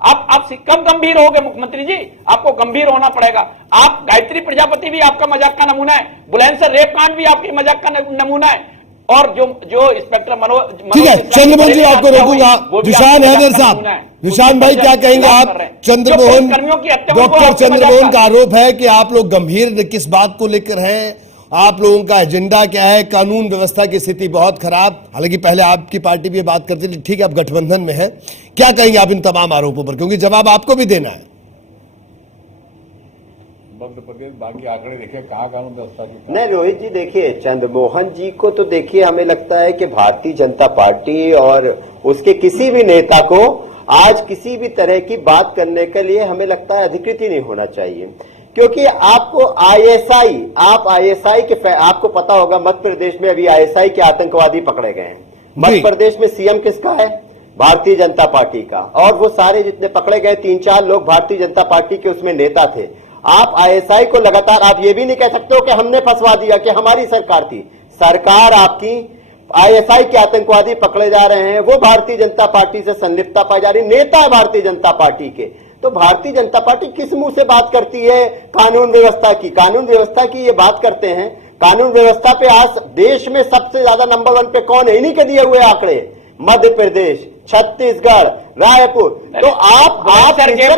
आप कम गंभीर हो गए मुख्यमंत्री जी, आपको गंभीर होना पड़ेगा। आप गायत्री प्रजापति भी आपका मजाक का नमूना है, बुलंदशहर रेप कांड भी आपकी मजाक का नमूना है। और जो इंस्पेक्टर मनोज ठीक है, चंद्रमोहन जी आपको रोकूंगा। विशान हैदर साहब, विशान भाई क्या कहेंगे आप? चंद्रमोहन, डॉक्टर चंद्रमोहन का आरोप है कि आप लोग गंभीर किस बात को लेकर हैं, आप लोगों का एजेंडा क्या है? कानून व्यवस्था की स्थिति बहुत खराब। हालांकि पहले आपकी पार्टी भी बात करती थी, ठीक है आप गठबंधन में है। क्या कहेंगे आप इन तमाम आरोपों पर, क्योंकि जवाब आपको भी देना है। मध्य प्रदेश बाकी आंकड़े देखिए कहाँ कानून व्यवस्था की। नहीं रोहित जी देखिए, चंद्रमोहन जी को तो देखिए हमें लगता है कि भारतीय जनता पार्टी और उसके किसी भी नेता को आज किसी भी तरह की बात करने के लिए हमें लगता है अधिकृत ही नहीं होना चाहिए। क्योंकि आपको आईएसआई के आपको पता होगा मध्य प्रदेश में अभी आईएसआई के आतंकवादी पकड़े गए हैं। मध्य प्रदेश में सीएम किसका है? भारतीय जनता पार्टी का। और वो सारे जितने पकड़े गए 3-4 लोग भारतीय जनता पार्टी के उसमें नेता थे। आप आईएसआई को लगातार, आप ये भी नहीं कह सकते हो कि हमने फंसवा दिया, कि हमारी सरकार थी। सरकार आपकी, आईएसआई के आतंकवादी पकड़े जा रहे हैं, वो भारतीय जनता पार्टी से संलिप्तता पाई जा रही, नेता है भारतीय जनता पार्टी के। तो भारतीय जनता पार्टी किस मुंह से बात करती है कानून व्यवस्था की? कानून व्यवस्था की ये बात करते हैं। कानून व्यवस्था पे आज देश में सबसे ज्यादा नंबर 1 पे कौन है? इन्हीं के दिए हुए आंकड़े, मध्य प्रदेश, छत्तीसगढ़, रायपुर। तो आप बात करते हैं।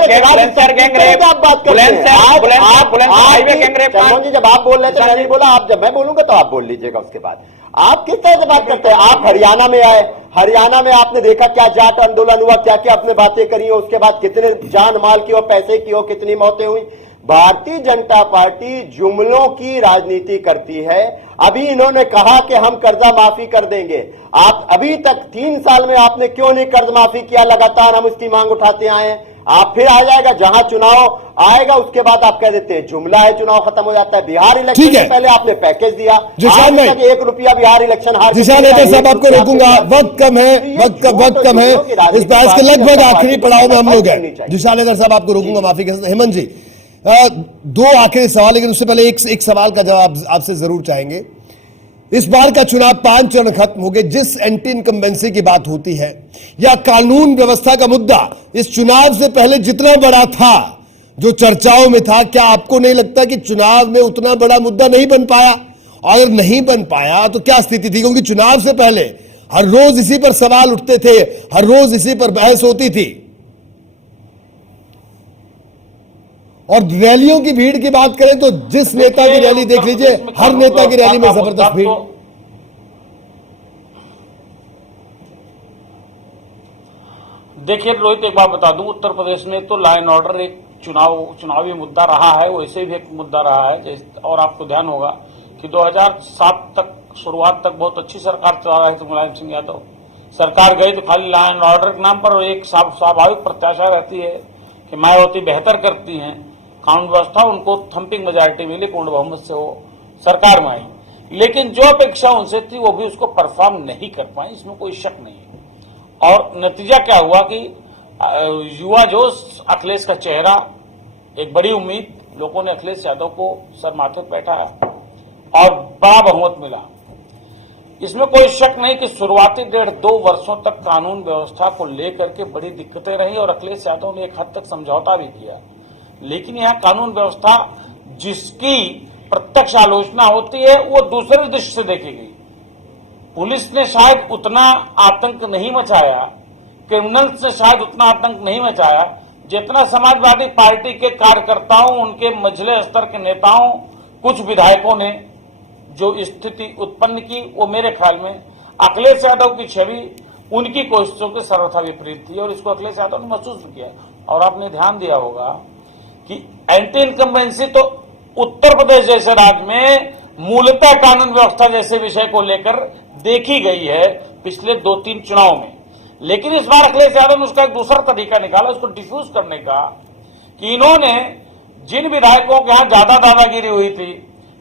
जब आप बोल रहे थे मैं नहीं बोला, आप जब मैं बोलूंगा तो आप बोल लीजिएगा उसके बाद। आप किस तरह से बात करते हैं? आप हरियाणा में आए, हरियाणा में आपने देखा क्या जाट आंदोलन हुआ, क्या क्या आपने बातें करी हो, उसके बाद कितने जान माल की हो, पैसे की हो, कितनी मौतें हुई। भारतीय जनता पार्टी जुमलों की राजनीति करती है। अभी इन्होंने कहा कि हम कर्जा माफी कर देंगे। आप अभी तक 3 साल में आपने क्यों नहीं कर्ज माफी किया? लगातार हम इसकी मांग उठाते आए हैं। आप फिर आ जाएगा, जहां चुनाव आएगा उसके बाद आप कह देते हैं जुमला है, चुनाव खत्म हो जाता है। बिहार इलेक्शन से पहले आपने पैकेज दिया, आज तक 1 रुपया बिहार इलेक्शन हार। जिशान हैदर साहब आपको रोकूंगा, वक्त कम है, वक्त कम है। इस बहस के लगभग आखिरी पड़ाव में हम लोग हैं। जिशान हैदर साहब आपको रोकूंगा, माफी के साथ। हेमंत जी 2 आखिरी सवाल, लेकिन उससे पहले एक सवाल का जवाब आपसे जरूर चाहेंगे। इस बार का चुनाव 5 चरण खत्म हो गए, जिस एंटी इनकम्बेंसी की बात होती है या कानून व्यवस्था का मुद्दा इस चुनाव से पहले जितना बड़ा था, जो चर्चाओं में था, क्या आपको नहीं लगता कि चुनाव में उतना बड़ा मुद्दा नहीं बन पाया? अगर नहीं बन पाया तो क्या स्थिति थी? क्योंकि चुनाव से पहले हर रोज इसी पर सवाल उठते थे, हर रोज इसी पर बहस होती थी। और रैलियों की भीड़ की बात करें तो जिस नेता की रैली देख लीजिए, हर नेता की रैली में जबरदस्त भीड़। देखिए रोहित, एक बात बता दूं, उत्तर प्रदेश में तो लॉ एंड ऑर्डर एक चुनावी मुद्दा रहा है, वैसे भी एक मुद्दा रहा है। और आपको ध्यान होगा कि 2007 तक शुरुआत तक बहुत अच्छी सरकार चला रहे थे मुलायम सिंह यादव। सरकार गई तो खाली लॉ एंड ऑर्डर के नाम पर एक स्वाभाविक प्रत्याशा रहती है कि मायावती बेहतर करती हैं कानून व्यवस्था, उनको थंपिंग मेजॉरिटी मिली, पूर्ण बहुमत से वो सरकार में आई। लेकिन जो अपेक्षा उनसे थी वो भी उसको परफॉर्म नहीं कर पाई, इसमें कोई शक नहीं है। और नतीजा क्या हुआ कि युवा जोश, अखिलेश का चेहरा, एक बड़ी उम्मीद, लोगों ने अखिलेश यादव को सर माथे पर बैठाया और बड़ा बहुमत मिला। इसमें कोई शक नहीं कि शुरुआती 1.5-2 वर्षों तक कानून व्यवस्था को लेकर के बड़ी दिक्कतें रही और अखिलेश यादव ने एक हद तक समझौता भी किया। लेकिन यहां कानून व्यवस्था जिसकी प्रत्यक्ष आलोचना होती है वो दूसरे दृष्टि से देखी गई। पुलिस ने शायद उतना आतंक नहीं मचाया, क्रिमिनल्स ने शायद उतना आतंक नहीं मचाया जितना समाजवादी पार्टी के कार्यकर्ताओं, उनके मझले स्तर के नेताओं, कुछ विधायकों ने जो स्थिति उत्पन्न की, वो मेरे ख्याल में अखिलेश यादव की छवि उनकी कोशिशों के सर्वथा विपरीत थी और इसको अखिलेश यादव ने महसूस किया। और आपने ध्यान दिया होगा कि एंटी इनकम्बेंसी तो उत्तर प्रदेश जैसे राज्य में मूलतः कानून व्यवस्था जैसे विषय को लेकर देखी गई है पिछले 2-3 चुनाव में। लेकिन इस बार अखिलेश यादव ने उसका एक दूसरा तरीका निकाला, उसको डिफ्यूज करने का, कि इन्होंने जिन विधायकों के यहां ज्यादा दादागिरी हुई थी,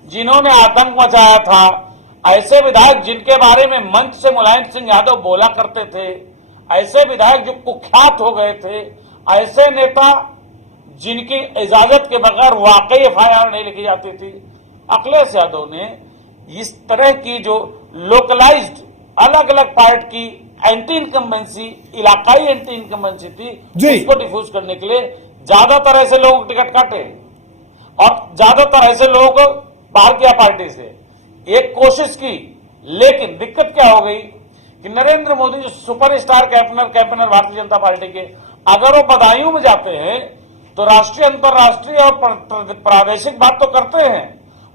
जिन्होंने आतंक मचाया था, ऐसे विधायक जिनके बारे में मंच से मुलायम सिंह यादव बोला करते थे, ऐसे विधायक जो कुख्यात हो गए थे, ऐसे नेता जिनकी इजाजत के बगैर वाकई एफआईआर नहीं लिखी जाती थी, अखिलेश यादव ने इस तरह की जो लोकलाइज्ड अलग अलग पार्ट की एंटी इनकम्बेंसी, इलाकाई एंटी इनकम्बेंसी थी, उसको डिफ्यूज करने के लिए ज्यादातर ऐसे लोग टिकट काटे और ज्यादातर ऐसे लोग बाहर किया पार्टी से, एक कोशिश की। लेकिन दिक्कत क्या हो गई कि नरेंद्र मोदी जो superstar campaigner Bharatiya Janata party के, अगर वो बदायूं में जाते हैं तो राष्ट्रीय, अंतर्राष्ट्रीय और प्रादेशिक बात तो करते हैं,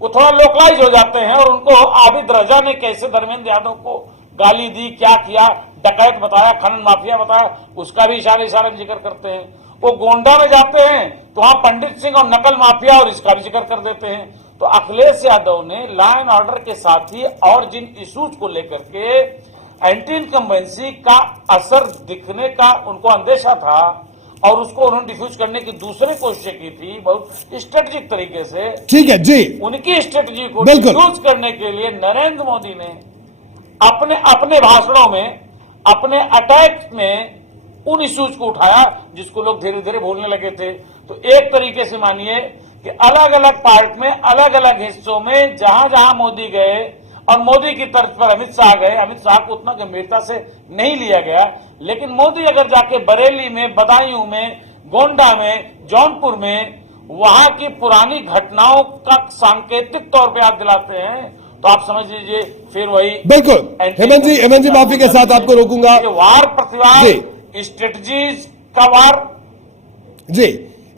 वो थोड़ा लोकलाइज हो जाते हैं। और उनको आबिद रजा ने कैसे धर्मेंद्र यादव को गाली दी, क्या किया, डकैत बताया, खनन माफिया बताया, उसका भी इशारे में जिक्र करते हैं। वो गोंडा में जाते हैं तो वहां पंडित सिंह और नकल माफिया और इसका भी जिक्र कर देते हैं। तो अखिलेश यादव ने लॉ एंड ऑर्डर के साथ ही और जिन इश्यूज को लेकर के एंटी इनकम्बेंसी का असर दिखने का उनको अंदेशा था और उसको उन्होंने डिफ्यूज करने की दूसरी कोशिश की थी, बहुत स्ट्रेटेजिक तरीके से। ठीक है जी, उनकी स्ट्रेटेजी को डिफ्यूज करने के लिए नरेंद्र मोदी ने अपने भाषणों में, अपने अटैक में उन इश्यूज को उठाया जिसको लोग धीरे धीरे भूलने लगे थे। तो एक तरीके से मानिए कि अलग अलग पार्ट में, अलग अलग हिस्सों में जहां जहां मोदी गए और मोदी की तर्ज पर अमित शाह गए, अमित शाह को उतना गंभीरता से नहीं लिया गया, लेकिन मोदी अगर जाके बरेली में, बदायूं में, गोंडा में, जौनपुर में वहां की पुरानी घटनाओं का सांकेतिक तौर पर याद दिलाते हैं तो आप समझ लीजिए फिर वही। बिल्कुल हेमंत जी माफी के साथ आपको रोकूंगा। वार प्रतिवाद, स्ट्रेटजीज का वार जी।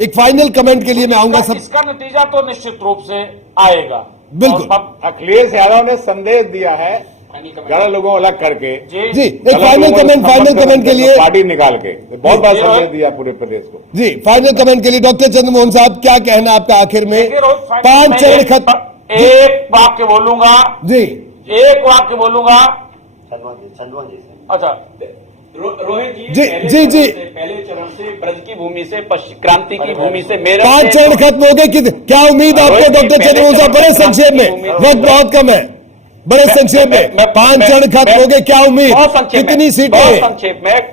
एक फाइनल कमेंट के लिए मैं आऊंगा सब। इसका नतीजा तो निश्चित रूप से आएगा। बिल्कुल। अखिलेश यादव ने संदेश दिया है ज्यादा लोगों को अलग करके जी। एक फाइनल कमेंट के लिए पार्टी निकाल के बहुत बड़ा संदेश दिया पूरे प्रदेश को जी। फाइनल कमेंट के लिए डॉक्टर चंद्रमोहन साहब क्या कहना आपका आखिर में? 5 चरण खत्म। एक वाक्य बोलूंगा जी, एक वाक्य बोलूंगा। अच्छा रोहित जी जी पहले चरण से ब्रज की भूमि से, क्रांति की भूमि से, मेरे 5 चरण खत्म हो गए। क्या उम्मीद आपको डॉक्टर चंद्रमोहन साहब? बड़े संक्षेप में, वक्त बहुत कम है, बड़े संक्षेप में 5 चरण खत्म हो गए, क्या उम्मीद? कितनी सीटें? संक्षेप में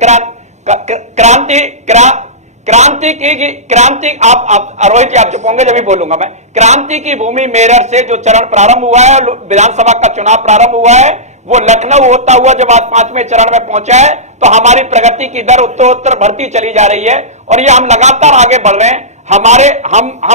क्रांति आप रोहित जी आप चुप होंगे जब भी बोलूंगा मैं। क्रांति की भूमि मेरठ से जो चरण प्रारंभ हुआ है, विधानसभा का चुनाव प्रारंभ हुआ है, वो लखनऊ होता हुआ जब आज 5वें चरण में पहुंचा है तो हमारी प्रगति की दर उत्तरोत्तर बढ़ती चली जा रही है और ये हम लगातार आगे बढ़ रहे हैं। हम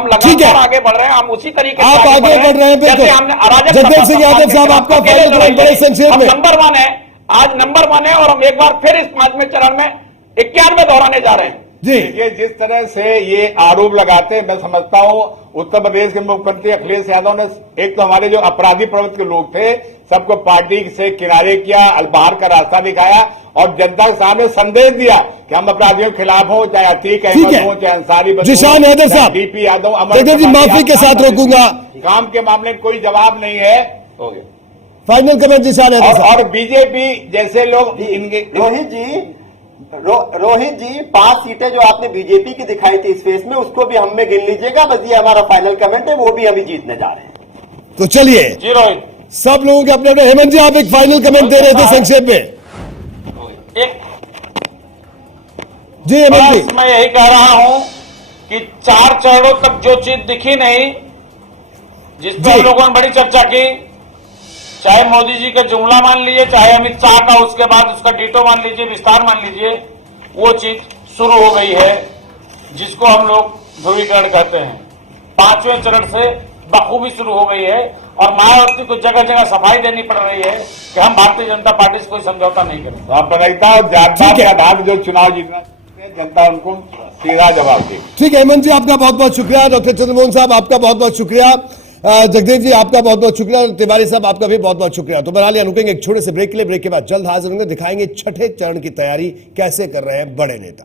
लगातार आगे बढ़ रहे हैं, हम उसी तरीके से आप आगे बढ़ रहे हैं। जैसे हमने अराजक जगदेव सिंह यादव साहब आपका बड़े संक्षेप में। नंबर 1 है, आज नंबर 1 है और हम एक बार फिर इस 5वें चरण में 91 दोहराने जा रहे हैं जी। ये जिस तरह से ये आरोप लगाते हैं, मैं समझता हूं उत्तर प्रदेश के मुख्यमंत्री अखिलेश यादव ने एक तो हमारे जो अपराधी प्रवृत्ति के लोग थे सबको पार्टी से किनारे किया, बाहर का रास्ता दिखाया और जनता के सामने संदेश दिया कि हम अपराधियों के खिलाफ हो, चाहे अतीक अहमद हो, चाहे अंसारी जिशान हैदर साहब, डीपी यादव, अमर जी माफी के साथ रोकूंगा। काम के मामले में कोई जवाब नहीं है। फाइनल कमेंट जिशान हैदर साहब। और बीजेपी जैसे लोग इनके रोहित जी 5 सीटें जो आपने बीजेपी की दिखाई थी इस फेस में, उसको भी हम में गिन लीजिएगा। बस ये हमारा फाइनल कमेंट है, वो भी हम ही जीतने जा रहे हैं। तो चलिए जी रोहित, सब लोगों के अपने अपने। हेमंत जी आप एक फाइनल कमेंट दे रहे थे संक्षेप में। जी हेमंत जी, मैं यही कह रहा हूं कि 4 चरणों तक जो चीज दिखी नहीं, जिस पर हम लोगों ने बड़ी चर्चा की, चाहे मोदी जी का जुमला मान लीजिए, चाहे अमित शाह का उसके बाद उसका डीटो मान लीजिए, विस्तार मान लीजिए, वो चीज शुरू हो गई है जिसको हम लोग ध्रुवीकरण कहते हैं। 5वें चरण से बखूबी शुरू हो गई है और मायावती को जगह जगह सफाई देनी पड़ रही है कि हम भारतीय जनता पार्टी से कोई समझौता नहीं करेंगे। सांप्रदायिकता और जात-पात के आधार पर जो चुनाव जीतना जनता उनको सीधा जवाब दी। ठीक है हेमंत जी, आपका बहुत बहुत शुक्रिया। डॉक्टर चंद्रमोहन साहब आपका बहुत बहुत शुक्रिया। जगदेव जी आपका बहुत बहुत शुक्रिया। तिवारी साहब आपका भी बहुत बहुत शुक्रिया। तो बहरहाल रुकेंगे एक छोटे से ब्रेक के लिए। ब्रेक के बाद जल्द हाजिर होंगे, दिखाएंगे 6ठे चरण की तैयारी कैसे कर रहे हैं बड़े नेता।